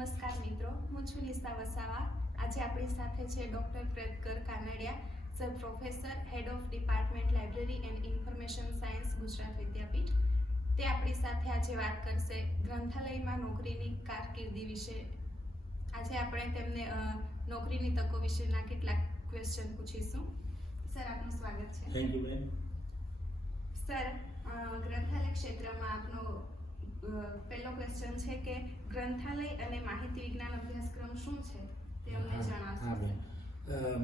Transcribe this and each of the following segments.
નમસ્કાર મિત્રો, હું છું નિશા વસાવા. આજે આપણી સાથે છે doctor Pretkar Kanadiya, sir professor, head of department library and information science, Gujarat Vidyapith. તે આપણી સાથે આજે વાત કરશે ગ્રંથાલયમાં નોકરીની કારકિર્દી વિશે. આજે આપણે તેમને નોકરીની તકો વિશેના કેટલાક ક્વેશ્ચન પૂછીશું. સર, આપનું સ્વાગત છે. થેન્ક યુ બેન. સર, ગ્રંથાલય ક્ષેત્રમાં આપનો પહેલો ક્વેશ્ચન છે કે ગ્રંથાલય અને માહિતી વિજ્ઞાન અભ્યાસક્રમ શું છે તે અમને જણાવશો? હા બેન.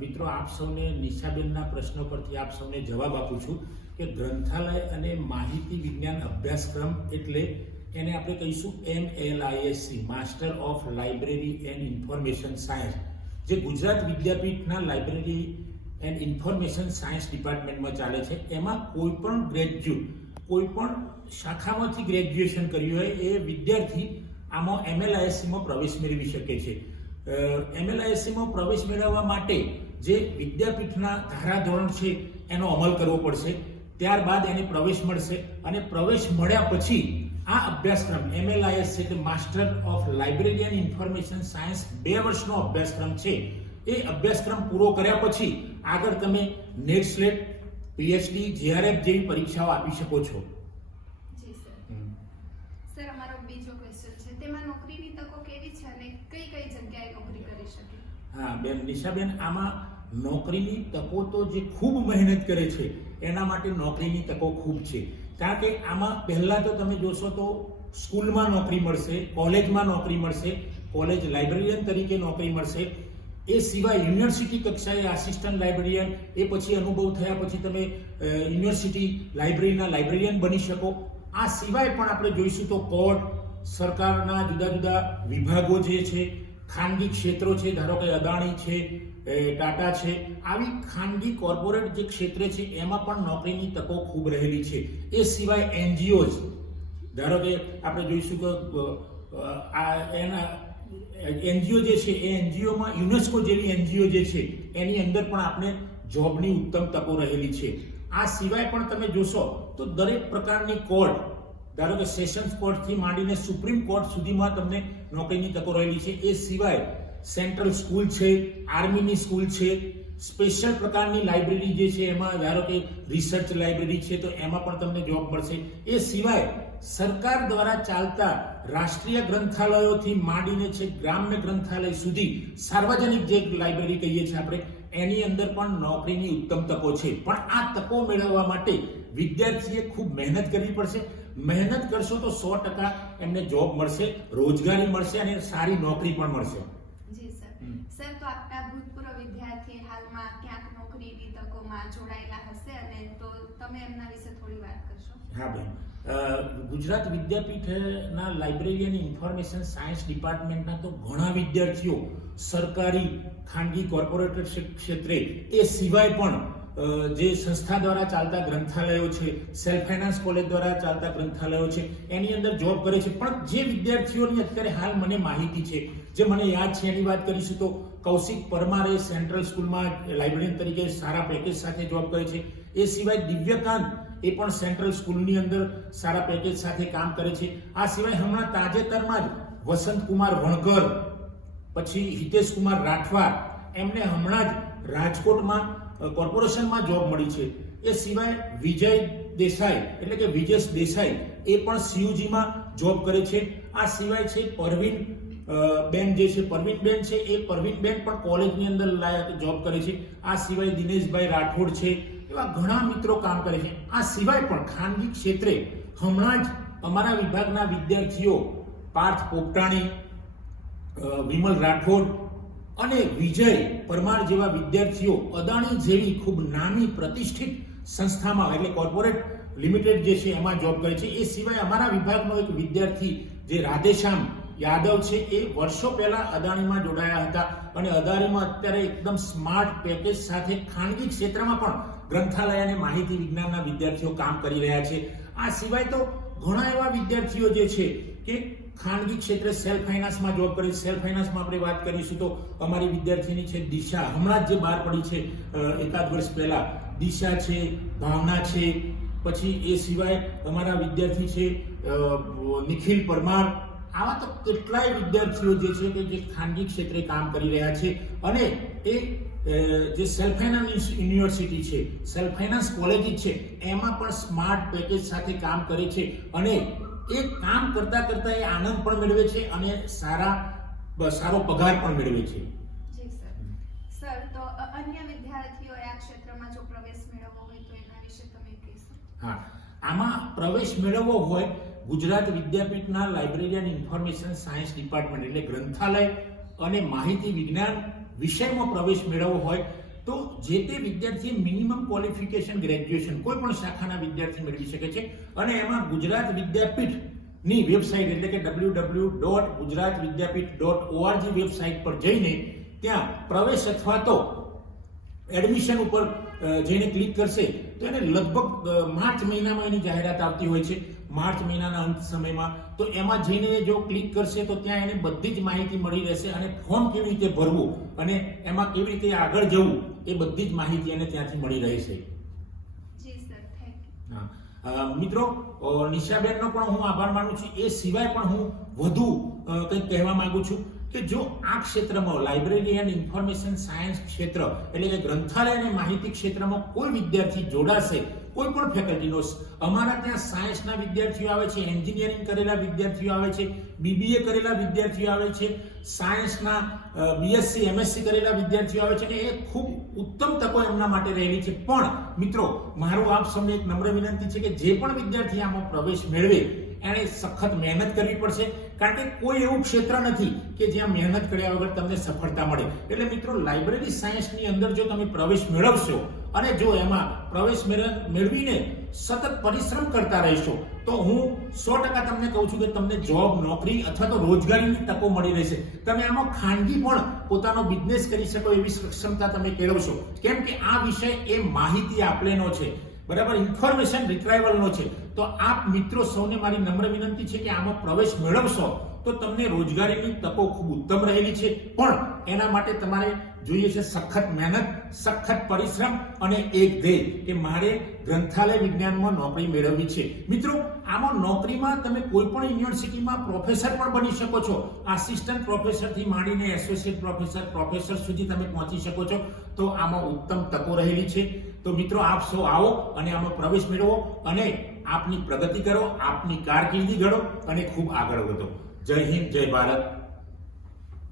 મિત્રો, આપ સૌને નિશાબેનના પ્રશ્નો પરથી આપ સૌને જવાબ આપું છું કે ગ્રંથાલય અને માહિતી વિજ્ઞાન અભ્યાસક્રમ એટલે એને આપણે કહીશું MLISC, master of library and information science, જે ગુજરાત વિદ્યાપીઠના લાઇબ્રેરી એન્ડ ઇન્ફોર્મેશન સાયન્સ ડિપાર્ટમેન્ટમાં ચાલે છે. એમાં કોઈ પણ ગ્રેજ્યુએટ, કોઈ પણ શાખામાંથી ગ્રેજ્યુએશન કર્યું હોય એ વિદ્યાર્થી આમાં MLISCમાં પ્રવેશ મેળવી શકે છે. MLISCમાં પ્રવેશ મેળવવા માટે જે વિદ્યાપીઠના ધારાધોરણ છે એનો અમલ કરવો પડશે. ત્યારબાદ એને પ્રવેશ મળશે અને પ્રવેશ મળ્યા પછી આ અભ્યાસક્રમ MLISC એટલે master of library and information science 2 વર્ષનો અભ્યાસક્રમ છે. એ અભ્યાસક્રમ પૂરો કર્યા પછી આગળ તમે નેટ સ્લેટ, PhD, JRF જેવી પરીક્ષાઓ આપી શકો છો. જી સર. સર, અમારો બીજો ક્વેશ્ચન છે, તેમાં નોકરીની તકો કેવી છે અને કઈ કઈ જગ્યાએ નોકરી કરી શકે? હા બેન, નિશાબેન, આમાં નોકરીની તકો તો જે ખૂબ મહેનત કરે છે એના માટે નોકરીની તકો ખૂબ છે. કારણ કે આમાં પહેલા તો તમે જોશો તો સ્કૂલમાં નોકરી મળશે, કોલેજમાં નોકરી મળશે, કોલેજ લાઇબ્રેરિયન તરીકે નોકરી મળશે. એ સિવાય યુનિવર્સિટી કક્ષાએ આસિસ્ટન્ટ લાઇબ્રેરિયન, એ પછી અનુભવ થયા પછી તમે યુનિવર્સિટી લાઇબ્રેરીના લાઇબ્રેરિયન બની શકો. આ સિવાય પણ આપણે જોઈશું તો કોર્ટ, સરકારના જુદા જુદા વિભાગો જે છે, ખાનગી ક્ષેત્રો છે, ધારો કે અદાણી છે, ટાટા છે, આવી ખાનગી કોર્પોરેટ જે ક્ષેત્ર છે એમાં પણ નોકરીની તકો ખૂબ રહેલી છે. એ સિવાય NGOs, ધારો કે આપણે જોઈશું કે NGO જે છે એ NGOમાં યુનેસ્કો જેવી NGO જે છે એની અંદર પણ આપણે જોબની ઉત્તમ તકો રહેલી છે. આ સિવાય પણ તમે જોશો તો દરેક પ્રકારની કોર્ટ, ધારો કે સેશન્સ કોર્ટથી માંડીને સુપ્રીમ કોર્ટ સુધીમાં તમને નોકરીની તકો રહેલી છે. એ સિવાય સેન્ટ્રલ સ્કૂલ છે, આર્મીની સ્કૂલ છે, સ્પેશિયલ પ્રકારની લાઇબ્રેરી જે છે એમાં ધારો કે રિસર્ચ લાઇબ્રેરી છે તો એમાં પણ તમને જોબ મળશે. એ સિવાય સરકાર દ્વારા ચાલતા રાષ્ટ્રીય ગ્રંથાલયોથી માંડીને છે ગ્રામ્ય ગ્રંથાલય સુધી સાર્વજનિક જે લાઇબ્રેરી કહીએ છીએ આપણે, એની અંદર પણ નોકરીની ઉત્તમ તકો છે. પણ આ તકો મેળવવા માટે વિદ્યાર્થીએ ખૂબ મહેનત કરવી પડશે. મહેનત કરશો તો 100% એમને જોબ મળશે, રોજગારી મળશે અને સારી નોકરી પણ મળશે. જી સર. સર, તો આપના ભૂતપૂર્વ વિદ્યાર્થી હાલમાં ક્યાંક નોકરીની તકોમાં જોડાયેલા હશે અને તો તમે એમના વિશે થોડી વાત કરશો? હા બેન, ગુજરાત વિદ્યાપીઠના લાઇબ્રેરી અને ઇન્ફોર્મેશન સાયન્સ ડિપાર્ટમેન્ટના તો ઘણા વિદ્યાર્થીઓ સરકારી, ખાનગી કોર્પોરેટ ક્ષેત્રે, એ સિવાય પણ જે સંસ્થા દ્વારા ચાલતા ગ્રંથાલયો છે, સેલ્ફ ફાઇનાન્સ કોલેજ દ્વારા ચાલતા ગ્રંથાલયો છે એની અંદર જોબ કરે છે. પણ જે વિદ્યાર્થીઓની અત્યારે હાલ મને માહિતી છે, જે મને યાદ છે એની વાત કરીશું તો કૌશિક પરમારે સેન્ટ્રલ સ્કૂલમાં લાઇબ્રેરિયન તરીકે સારા પેકેજ સાથે જોબ કરે છે. એ સિવાય દિવ્યકાંત, એ પણ સેન્ટ્રલ સ્કૂલની અંદર સારા પેકેજ સાથે કામ કરે છે. આ સિવાય હમણાં તાજેતરમાં જ વસંતકુમાર વણકર, પછી હિતેશકુમાર રાઠવા, એમને હમણાં જ રાજકોટમાં કોર્પોરેશનમાં જોબ મળી છે. એ સિવાય વિજય દેસાઈ એટલે કે વિજેશ દેસાઈ, એ પણ CUGમાં જોબ કરે છે. આ સિવાય છે પરવીન બેન જે છે, પરવીન બેન છે, એ પરવીન બેન પણ કોલેજની અંદર જોબ કરે છે. આ સિવાય દિનેશભાઈ રાઠોડ છે, એવા ઘણા મિત્રો કામ કરે છે. આ સિવાય પણ ખાનગી ક્ષેત્રે હમણાં જ અમારા વિભાગના વિદ્યાર્થીઓ પાર્થ પોપટાણી, વિમલ રાઠોડ અને વિજય પરમાર જેવા વિદ્યાર્થીઓ અદાણી જેવી ખૂબ નામી પ્રતિષ્ઠિત સંસ્થામાં એટલે કોર્પોરેટ લિમિટેડ જે છે એમાં જોબ કરે છે. એ સિવાય અમારા વિભાગનો એક વિદ્યાર્થી જે રાધેશ્યામ યાદવ છે, એ વર્ષો પહેલા અદાણીમાં જોડાયા હતા અને અદાણીમાં અત્યારે એકદમ સ્માર્ટ પેકેજ સાથે ખાનગી ક્ષેત્રમાં પણ ગ્રંથાલય અને માહિતી વિજ્ઞાનના વિદ્યાર્થીઓ કામ કરી રહ્યા છે. આ સિવાય તો ઘણા એવા વિદ્યાર્થીઓ જે છે કે ખાનગી ક્ષેત્રે સેલ્ફ ફાઇનાન્સમાં જોબ કરે છે. સેલ્ફ ફાઇનાન્સમાં આપણે વાત કરીશું તો અમારી વિદ્યાર્થીની છે દિશા, હમણાં જ જે બહાર પડી છે એકાદ વર્ષ પહેલા, દિશા છે, ભાવના છે. પછી એ સિવાય અમારા વિદ્યાર્થી છે નિખિલ પરમાર, આવા તો કેટલાય વિદ્યાર્થીઓ જે છે કે જે ખાનગી ક્ષેત્રે કામ કરી રહ્યા છે અને એ જે સેલ્ફ ફાઇનાન્સ યુનિવર્સિટી છે, સેલ્ફ ફાઇનાન્સ કોલેજ છે, એમાં પણ સ્માર્ટ પેકેજ સાથે કામ કરે છે અને એ કામ કરતા કરતા એ આનંદ પણ મેળવે છે અને સારો પગાર પણ મેળવે છે. જી સર, તો અન્ય વિદ્યાર્થીઓએ આ ક્ષેત્રમાં જો પ્રવેશ મેળવવો હોય તો એના વિશે તમે કહેશો? હા, આમાં પ્રવેશ મેળવવો હોય ગુજરાત વિદ્યાપીઠના library and information science department એટલે ગ્રંથાલય અને માહિતી વિજ્ઞાન વિષયમાં પ્રવેશ મેળવવો હોય તો જે તે વિદ્યાર્થી મિનિમમ ક્વોલિફિકેશન ગ્રેજ્યુએશન કોઈ પણ શાખાના વિદ્યાર્થી મેળવી શકે છે અને એમાં ગુજરાત વિદ્યાપીઠની વેબસાઇટ એટલે કે www.gujaratvidyapith.org વેબસાઇટ પર જઈને ત્યાં પ્રવેશ અથવા તો એડમિશન ઉપર જઈને ક્લિક કરશે તો એને લગભગ માર્ચ મહિનામાં એની જાહેરાત આવતી હોય છે, માર્ચ મહિનાના અંત સમયમાં. તો એમાં જઈને જો ક્લિક કરશે તો ત્યાં એને બધી જ માહિતી મળી રહેશે અને ફોર્મ કેવી રીતે ભરવું અને એમાં કેવી રીતે આગળ જવું એ બધી જ માહિતી એને ત્યાંથી મળી રહેશે. જી સર, થેન્ક યુ. મિત્રો, નિશાબેનનો પણ હું આભાર માનું છું. એ સિવાય પણ હું વધુ કંઈક કહેવા માંગુ છું કે જો આ ક્ષેત્રમાં લાઇબ્રેરી એન્ડ ઇન્ફોર્મેશન સાયન્સ ક્ષેત્ર એટલે કે ગ્રંથાલય અને માહિતી ક્ષેત્રમાં કોઈ વિદ્યાર્થી જોડાશે, કોઈ પણ ફેકલ્ટીનો, અમારા ત્યાં સાયન્સના વિદ્યાર્થીઓ આવે છે, એન્જિનિયરિંગ કરેલા વિદ્યાર્થીઓ આવે છે, બીબીએ કરેલા વિદ્યાર્થીઓ આવે છે, સાયન્સના બીએસસી એમએસસી કરેલા વિદ્યાર્થીઓ આવે છે અને એ ખૂબ ઉત્તમ તકો એમના માટે રહેલી છે. પણ મિત્રો, મારું આપ સૌને એક નમ્ર વિનંતી છે કે જે પણ વિદ્યાર્થી આમાં પ્રવેશ મેળવે એણે સખત મહેનત કરવી પડશે, કારણ કે કોઈ એવું ક્ષેત્ર નથી કે જ્યાં મહેનત કર્યા વગર તમને સફળતા મળે. એટલે મિત્રો, લાઇબ્રેરી સાયન્સની અંદર જો તમે પ્રવેશ મેળવશો અને જો એમાં પ્રવેશ મેળવીને સતત પરિશ્રમ કરતા રહેશો તો હું 100% તમને કહું છું કે તમને જોબ, નોકરી અથવા તો રોજગારીની તકો મળી રહેશે. તમે આમાં ખાનગી પણ પોતાનો બિઝનેસ કરી શકો એવી સક્ષમતા તમે કેળવશો. કેમ કે આ વિષય એ માહિતી આપલેનો છે, બરાબર, ઇન્ફોર્મેશન રિટ્રાઈવલનો છે. તો આપ મિત્રો સૌને મારી નમ્ર વિનંતી છે કે આમાં પ્રવેશ મેળવશો તો તમને રોજગારીની તકો ખૂબ ઉત્તમ રહેલી છે. પણ એના માટે તમારે જોઈએ છે સખત મહેનત, સખત પરિશ્રમ અને એક ધ્યેય કે મારે ગ્રંથાલય વિજ્ઞાનમાં નોકરી મેળવવી છે. મિત્રો, આમાં નોકરીમાં તમે કોઈ પણ યુનિવર્સિટીમાં પ્રોફેસર પણ બની શકો છો. આસિસ્ટન્ટ પ્રોફેસરથી માંડીને એસોસિએટ પ્રોફેસર સુધી તમે પહોંચી શકો છો. તો આમાં ઉત્તમ તકો રહેલી છે. તો મિત્રો, આપ સૌ આવો અને આમાં પ્રવેશ મેળવો અને આપની પ્રગતિ કરો, આપની કારકિર્દી ઘડો અને ખૂબ આગળ વધો. જય હિન્દ, જય ભારત.